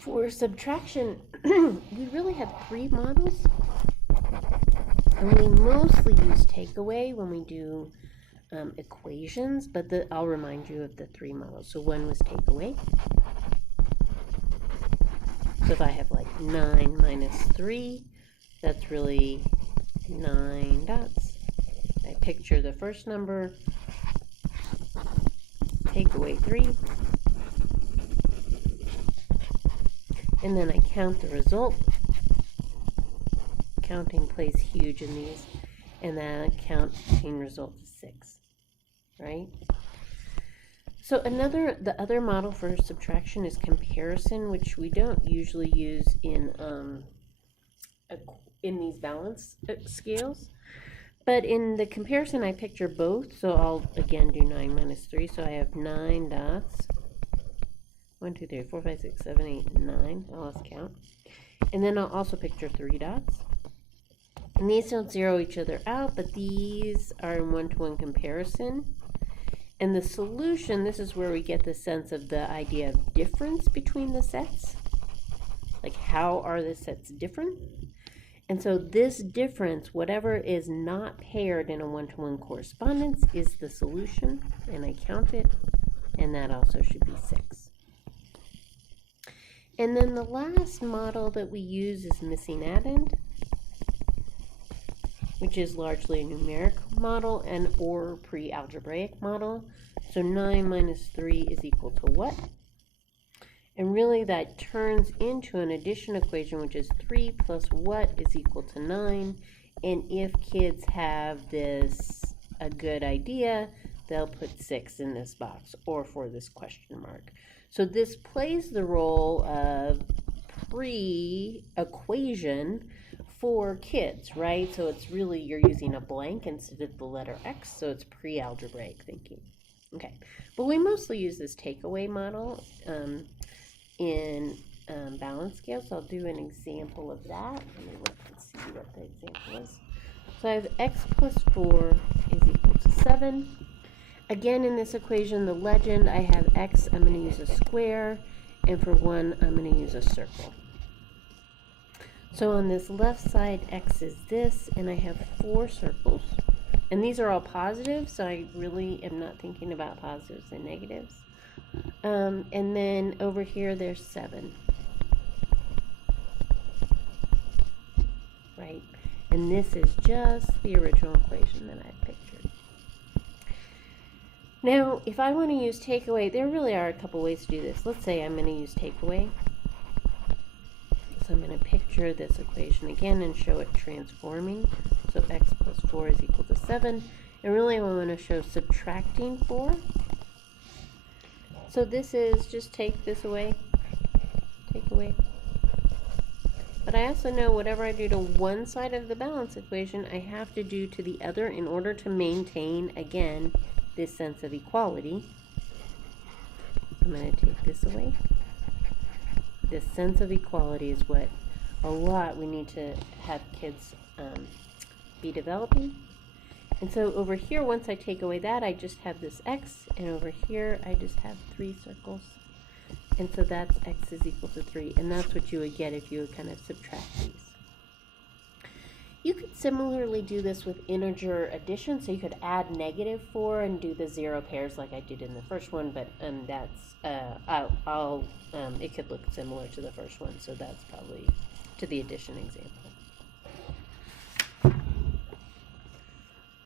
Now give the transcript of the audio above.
For subtraction, we really have three models, and we mostly use takeaway when we do equations, but I'll remind you of the three models. So one was takeaway. So if I have like 9 minus 3, that's really 9 dots. I picture the first number, take away 3, and then I count the result. Counting plays huge in these, and then counting result is 6, right? So the other model for subtraction is comparison, which we don't usually use in these balance scales. But in the comparison, I picture both. So I'll again do 9 minus 3. So I have 9 dots. 1, 2, 3, 4, 5, 6, 7, 8, 9. I lost count. And then I'll also picture 3 dots. And these don't zero each other out, but these are in one-to-one comparison. And the solution, this is where we get the sense of the idea of difference between the sets. Like, how are the sets different? And so this difference, whatever is not paired in a one-to-one correspondence, is the solution. And I count it, and that also should be 6. And then the last model that we use is missing addend, which is largely a numeric model and or pre-algebraic model. So 9 minus 3 is equal to what? And really that turns into an addition equation, which is 3 plus what is equal to 9. And if kids have this a good idea, they'll put 6 in this box or for this question mark. So this plays the role of pre-equation for kids, right? So it's really, you're using a blank instead of the letter X, so it's pre-algebraic thinking. Okay, but we mostly use this takeaway model in balance scales. So I'll do an example of that. Let me look and see what the example is. So I have x plus 4 is equal to 7. Again, in this equation, the legend, I have x, I'm going to use a square, and for 1, I'm going to use a circle. So on this left side, x is this, and I have 4 circles. And these are all positive, so I really am not thinking about positives and negatives. And then over here, there's 7. Right? And this is just the original equation that I pictured. Now, if I want to use takeaway, there really are a couple ways to do this. Let's say I'm going to use takeaway. So I'm going to picture this equation again and show it transforming. So x plus 4 is equal to 7. And really I want to show subtracting 4. So this is just take this away, take away. But I also know whatever I do to one side of the balance equation, I have to do to the other in order to maintain, again, this sense of equality. I'm going to take this away. This sense of equality is what we need to have kids be developing. And so over here, once I take away that, I just have this x, and over here, I just have 3 circles. And so that's x is equal to 3, and that's what you would get if you would kind of subtract these. You could similarly do this with integer addition, so you could add -4 and do the 0 pairs like I did in the first one, but that's, it could look similar to the first one, so that's probably to the addition example.